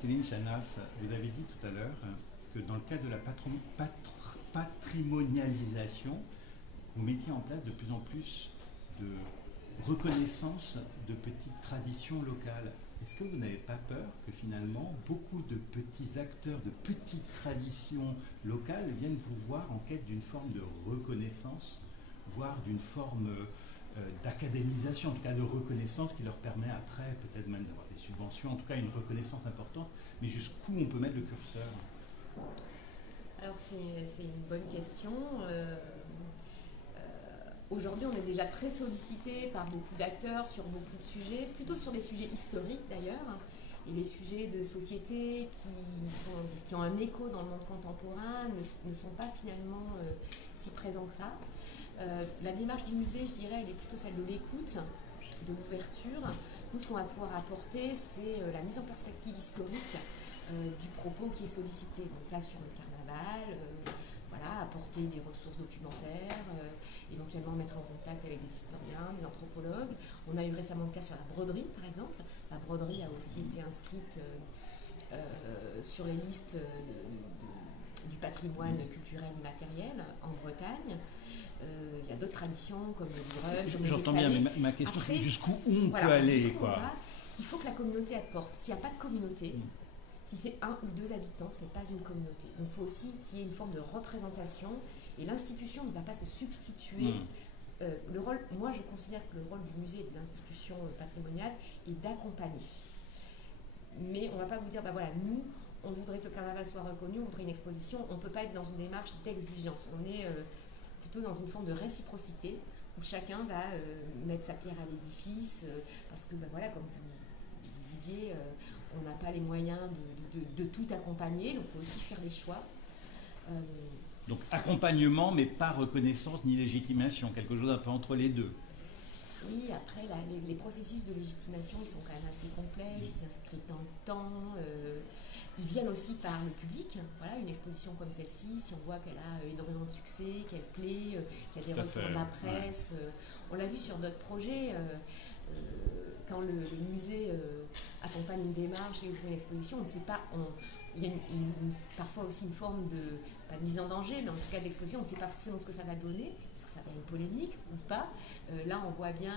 Céline Chanas, vous avez dit tout à l'heure que dans le cadre de la patrimonialisation, vous mettiez en place de plus en plus de reconnaissance de petites traditions locales. Est-ce que vous n'avez pas peur que finalement beaucoup de petits acteurs de petites traditions locales viennent vous voir en quête d'une forme de reconnaissance, voire d'une forme d'académisation, en tout cas de reconnaissance qui leur permet après peut-être même d'avoir des subventions, en tout cas une reconnaissance importante, mais jusqu'où on peut mettre le curseur? Alors c'est une bonne question. Aujourd'hui, on est déjà très sollicité par beaucoup d'acteurs sur beaucoup de sujets, plutôt sur des sujets historiques d'ailleurs, et des sujets de société qui ont un écho dans le monde contemporain ne sont pas finalement si présents que ça. La démarche du musée, je dirais, elle est plutôt celle de l'écoute, de l'ouverture. Nous, ce qu'on va pouvoir apporter, c'est la mise en perspective historique du propos qui est sollicité. Donc là, sur le carnaval, voilà, apporter des ressources documentaires, éventuellement mettre en contact avec des historiens, des anthropologues. On a eu récemment le cas sur la broderie, par exemple. La broderie a aussi été inscrite sur les listes du patrimoine culturel immatériel en Bretagne. Il y a d'autres traditions comme le livreur. J'entends bien, mais ma question c'est jusqu'où on peut aller, quoi. Il faut que la communauté apporte. S'il n'y a pas de communauté, si c'est 1 ou 2 habitants, ce n'est pas une communauté. Donc il faut aussi qu'il y ait une forme de représentation et l'institution ne va pas se substituer. Le rôle, moi je considère que le rôle du musée et de l'institution patrimoniale est d'accompagner. Mais on ne va pas vous dire, bah voilà, nous, on voudrait que le carnaval soit reconnu, on voudrait une exposition. On ne peut pas être dans une démarche d'exigence. On est plutôt dans une forme de réciprocité où chacun va mettre sa pierre à l'édifice parce que, bah voilà, comme vous disiez, on n'a pas les moyens de tout accompagner, donc il faut aussi faire des choix. Donc accompagnement, mais pas reconnaissance ni légitimation, quelque chose un peu entre les deux. Oui, après, les processus de légitimation, ils sont quand même assez complexes, ils s'inscrivent dans le temps, ils viennent aussi par le public. Voilà, une exposition comme celle-ci, si on voit qu'elle a énormément de succès, qu'elle plaît, qu'il y a des retours de la presse, on l'a vu sur d'autres projets. Quand le musée accompagne une démarche et ouvre une exposition, on ne sait pas, il y a parfois aussi une forme de, pas de mise en danger, mais en tout cas d'exposition, on ne sait pas forcément ce que ça va donner, est-ce que ça va être une polémique ou pas. Là, on voit bien,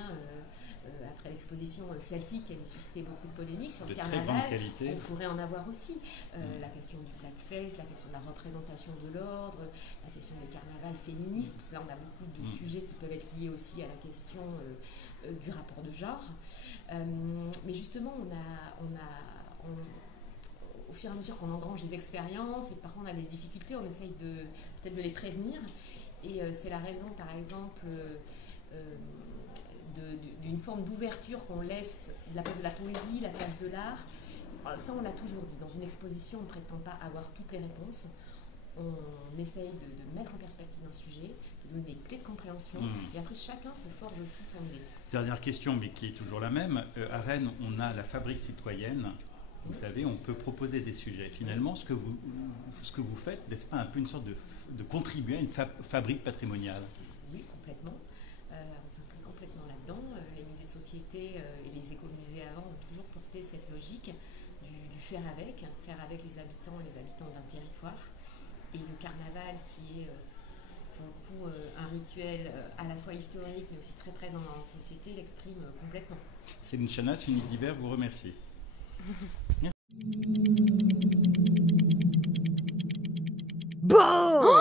après l'exposition celtique, elle a suscité beaucoup de polémiques sur le carnaval. On pourrait en avoir aussi. La question du blackface, la question de la représentation de l'ordre, la question des carnavals féministes, parce que là, on a beaucoup de sujets qui peuvent être liés aussi à la question du rapport de genre. Mais justement, au fur et à mesure qu'on engrange des expériences et parfois on a des difficultés, on essaye peut-être de les prévenir. Et c'est la raison, par exemple, d'une forme d'ouverture qu'on laisse la place de la poésie, la place de l'art. Ça, on l'a toujours dit. Dans une exposition, on ne prétend pas avoir toutes les réponses. On essaye de mettre en perspective un sujet, de donner des clés de compréhension, et après chacun se forge aussi son idée. Dernière question, mais qui est toujours la même. À Rennes, on a la fabrique citoyenne. Vous savez, on peut proposer des sujets. Finalement, ce que vous faites, n'est-ce pas un peu une sorte de contribuer à une fabrique patrimoniale? Oui, complètement. On s'inscrit complètement là-dedans. Les musées de société et les écomusées avant ont toujours porté cette logique du faire avec les habitants et les habitants d'un territoire. Et le carnaval, qui est pour le coup un rituel à la fois historique mais aussi très présent dans notre société, l'exprime complètement. Céline Chanas, Unidiver, vous remercie. Bon